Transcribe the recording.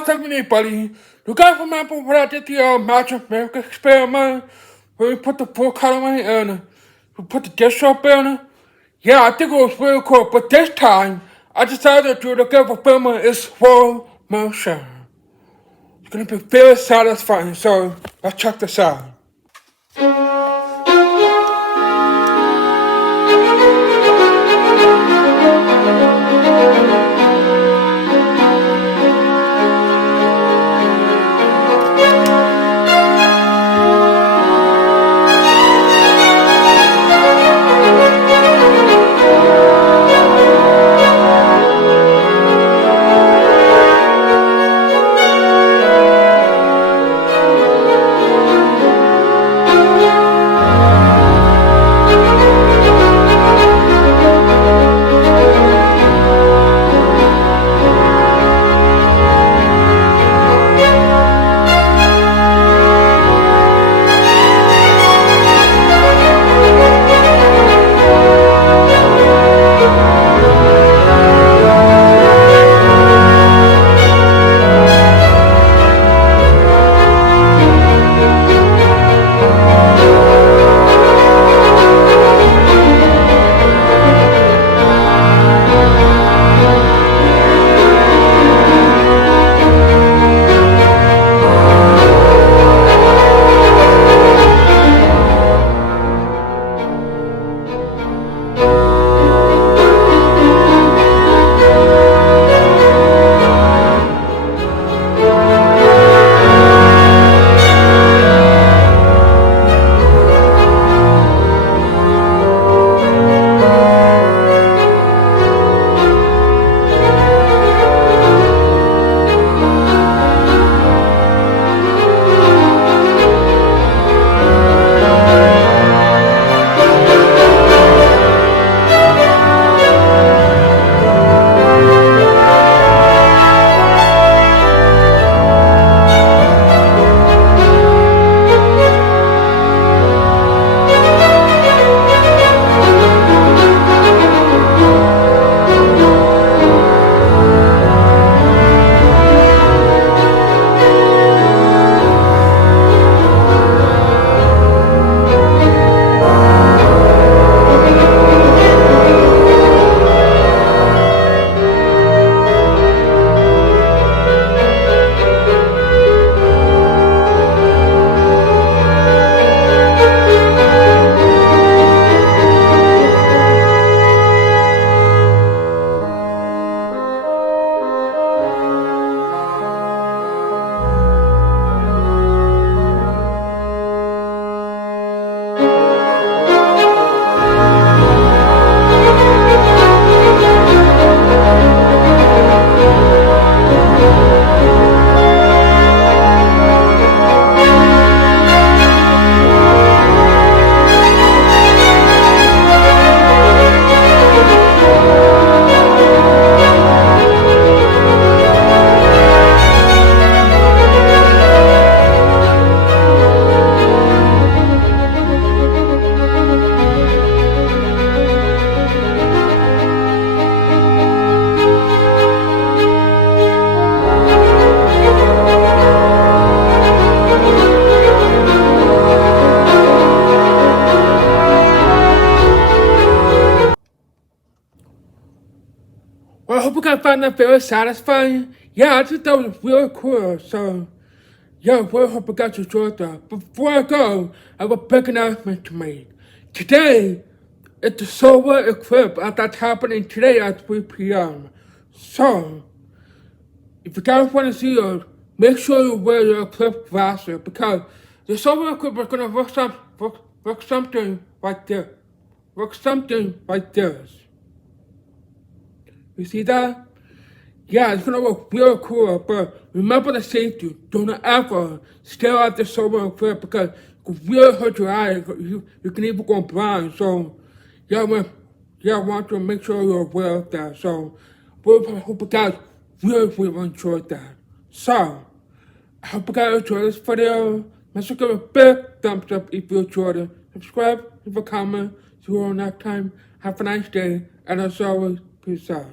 last time anybody, you guys remember when I did the Match America experiment? Where we put the full coloring and we put the dish soap in? Yeah, I think it was really cool, but this time, I decided to do the gift experiment is slow motion. It's gonna be very satisfying, so let's check this out. Well, I hope you guys found that very satisfying. Yeah, I just thought it was really cool. So, yeah, I really hope you guys enjoyed that. Before I go, I have a big announcement to make. Today, it's a solar eclipse that's happening today at 3 p.m. So, if you guys want to see it, make sure you wear your eclipse glasses because the solar eclipse is going to look something like this. Look something like this. You see that? Yeah, it's gonna look real cool, but remember the safety. Don't ever stare at the solar eclipse because it could really hurt your eyes. You can even go blind. So, yeah, I want to make sure you're aware of that. So, I hope you guys really enjoyed that. So, I hope you guys enjoyed this video. Make sure to give a big thumbs up if you enjoyed it. Subscribe, leave a comment. See you all next time. Have a nice day. And as always, peace out.